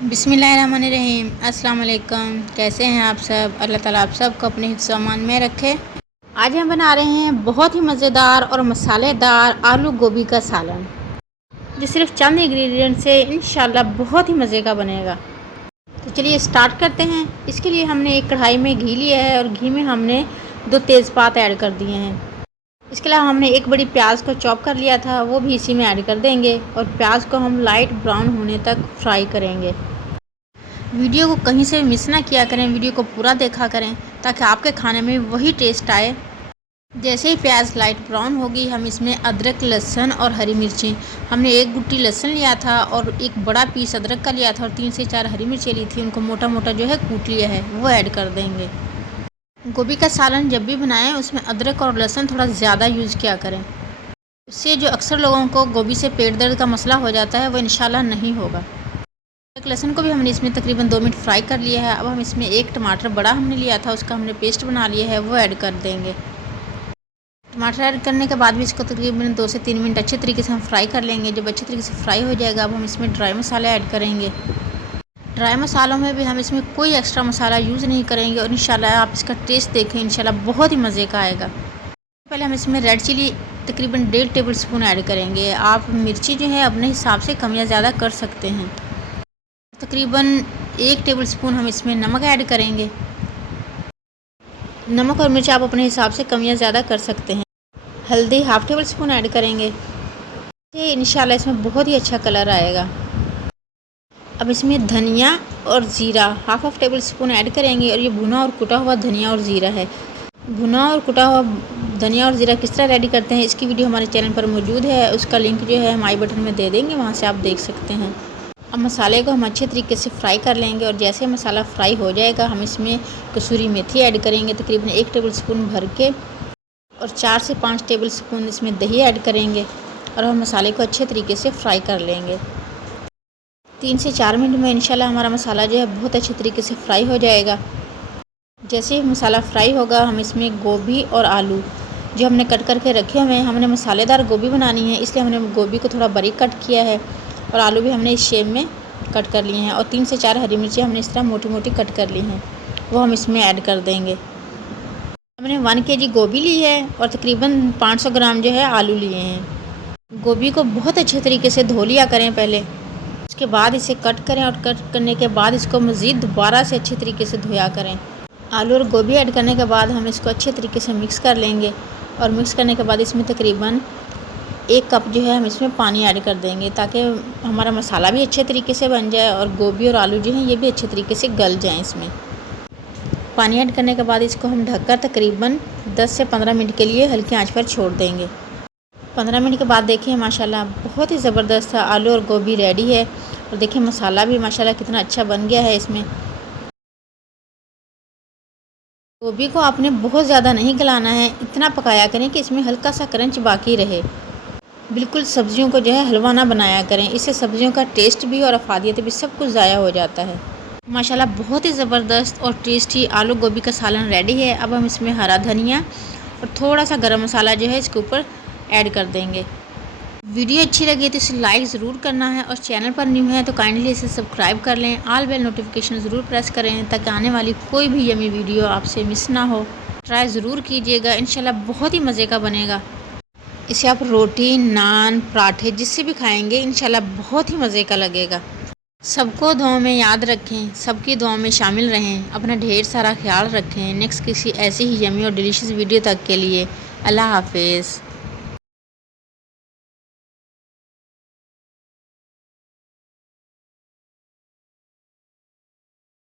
बिस्मिल्लाहिर्रहमानिर्रहीम। अस्सलाम वालेकुम। कैसे हैं आप सब? अल्लाह ताला आप सबको अपने हिफ्ज़ अमान में रखे। आज हम बना रहे हैं बहुत ही मज़ेदार और मसालेदार आलू गोभी का सालन, जो सिर्फ चंद इंग्रेडिएंट से इंशाल्लाह बहुत ही मज़े का बनेगा। तो चलिए स्टार्ट करते हैं। इसके लिए हमने एक कढ़ाई में घी लिया है और घी में हमने 2 तेज़पात ऐड कर दिए हैं। इसके अलावा हमने एक बड़ी प्याज को चॉप कर लिया था, वो भी इसी में ऐड कर देंगे और प्याज को हम लाइट ब्राउन होने तक फ्राई करेंगे। वीडियो को कहीं से मिस ना किया करें, वीडियो को पूरा देखा करें ताकि आपके खाने में वही टेस्ट आए। जैसे ही प्याज लाइट ब्राउन होगी, हम इसमें अदरक, लहसुन और हरी मिर्ची, हमने एक गुट्टी लहसुन लिया था और एक बड़ा पीस अदरक का लिया था और 3 से 4 हरी मिर्ची ली थी, उनको मोटा मोटा जो है कूट लिया है, वो ऐड कर देंगे। गोभी का सालन जब भी बनाएं उसमें अदरक और लहसुन थोड़ा ज़्यादा यूज़ किया करें। इससे जो अक्सर लोगों को गोभी से पेट दर्द का मसला हो जाता है वो इंशाल्लाह नहीं होगा। लहसुन को भी हमने इसमें तकरीबन 2 मिनट फ्राई कर लिया है। अब हम इसमें एक टमाटर बड़ा हमने लिया था, उसका हमने पेस्ट बना लिया है, वो ऐड कर देंगे। टमाटर ऐड करने के बाद भी इसको तकरीबन 2 से 3 मिनट अच्छे तरीके से हम फ्राई कर लेंगे। जब अच्छे तरीके से फ्राई हो जाएगा, अब हम इसमें ड्राई मसाला ऐड करेंगे। ड्राई मसालों में भी हम इसमें कोई एक्स्ट्रा मसाला यूज़ नहीं करेंगे और इंशाल्लाह आप इसका टेस्ट देखें, इंशाल्लाह बहुत ही मज़े का आएगा। पहले हम इसमें रेड चिली तकरीबन 1.5 टेबल स्पून ऐड करेंगे। आप मिर्ची जो है अपने हिसाब से कम या ज़्यादा कर सकते हैं। तकरीबन 1 टेबल स्पून हम इसमें नमक ऐड करेंगे। नमक और मिर्च आप अपने हिसाब से कम या ज़्यादा कर सकते हैं। हल्दी हाफ़ टेबल स्पून ऐड करेंगे। इंशाल्लाह इसमें बहुत ही अच्छा कलर आएगा। अब इसमें धनिया और ज़ीरा हाफ़ टेबल स्पून ऐड करेंगे और ये भुना और कुटा हुआ धनिया और ज़ीरा है। भुना और कुटा हुआ धनिया और ज़ीरा किस तरह रेडी करते हैं, इसकी वीडियो हमारे चैनल पर मौजूद है। उसका लिंक जो है हम आई बटन में दे देंगे, वहाँ से आप देख सकते हैं। अब मसाले को हम अच्छे तरीके से फ्राई कर लेंगे और जैसे मसाला फ्राई हो जाएगा, हम इसमें कसूरी मेथी ऐड करेंगे तकरीबन 1 टेबल स्पून भर के और 4 से 5 टेबल स्पून इसमें दही ऐड करेंगे और हम मसाले को अच्छे तरीके से फ्राई कर लेंगे। 3 से 4 मिनट में इंशाल्लाह हमारा मसाला जो है बहुत अच्छे तरीके से फ्राई हो जाएगा। जैसे ही मसाला फ्राई होगा, हम इसमें गोभी और आलू जो हमने कट करके रखे हुए हैं, हमने मसालेदार गोभी बनानी है इसलिए हमने गोभी को थोड़ा बारीक कट किया है और आलू भी हमने इस शेप में कट कर लिए हैं और 3 से 4 हरी मिर्ची हमने इस तरह मोटी मोटी कट कर ली हैं, वो हम इसमें ऐड कर देंगे। हमने 1 केजी गोभी ली है और तकरीबन 500 ग्राम जो है आलू लिए हैं। गोभी को बहुत अच्छे तरीके से धो लिया करें पहले, उसके बाद इसे कट करें और कट करने के बाद इसको मज़ीद दोबारा से अच्छे तरीके से धोया करें। आलू और गोभी ऐड करने के बाद हम इसको अच्छे तरीके से मिक्स कर लेंगे और मिक्स करने के बाद इसमें तकरीबन 1 कप जो है हम इसमें पानी ऐड कर देंगे ताकि हमारा मसाला भी अच्छे तरीके से बन जाए और गोभी और आलू जो हैं ये भी अच्छे तरीके से गल जाएं। इसमें पानी ऐड करने के बाद इसको हम ढककर तकरीबन 10 से 15 मिनट के लिए हल्की आंच पर छोड़ देंगे। 15 मिनट के बाद देखिए माशाल्लाह बहुत ही ज़बरदस्त आलू और गोभी रेडी है और देखिए मसाला भी माशाल्लाह कितना अच्छा बन गया है। इसमें गोभी को आपने बहुत ज़्यादा नहीं गलाना है, इतना पकाया करें कि इसमें हल्का सा क्रंच बाकी रहे। बिल्कुल सब्जियों को जो है हलवा ना बनाया करें, इससे सब्जियों का टेस्ट भी और अफादियत भी सब कुछ ज़ाया हो जाता है। माशाल्लाह बहुत ही ज़बरदस्त और टेस्टी आलू गोभी का सालन रेडी है। अब हम इसमें हरा धनिया और थोड़ा सा गरम मसाला जो है इसके ऊपर ऐड कर देंगे। वीडियो अच्छी लगी तो इसे लाइक ज़रूर करना है और चैनल पर न्यू है तो काइंडली इसे सब्सक्राइब कर लें। ऑल बेल नोटिफिकेशन ज़रूर प्रेस करें ताकि आने वाली कोई भी यमी वीडियो आपसे मिस ना हो। ट्राई ज़रूर कीजिएगा, इंशाल्लाह बहुत ही मज़े का बनेगा। इसे आप रोटी, नान, पराठे जिससे भी खाएंगे इंशाल्लाह बहुत ही मज़े का लगेगा। सबको दुआओं में याद रखें, सबकी दुआओं में शामिल रहें, अपना ढेर सारा ख्याल रखें। नेक्स्ट किसी ऐसी ही यमी और डिलीशियस वीडियो तक के लिए अल्लाह हाफिज़।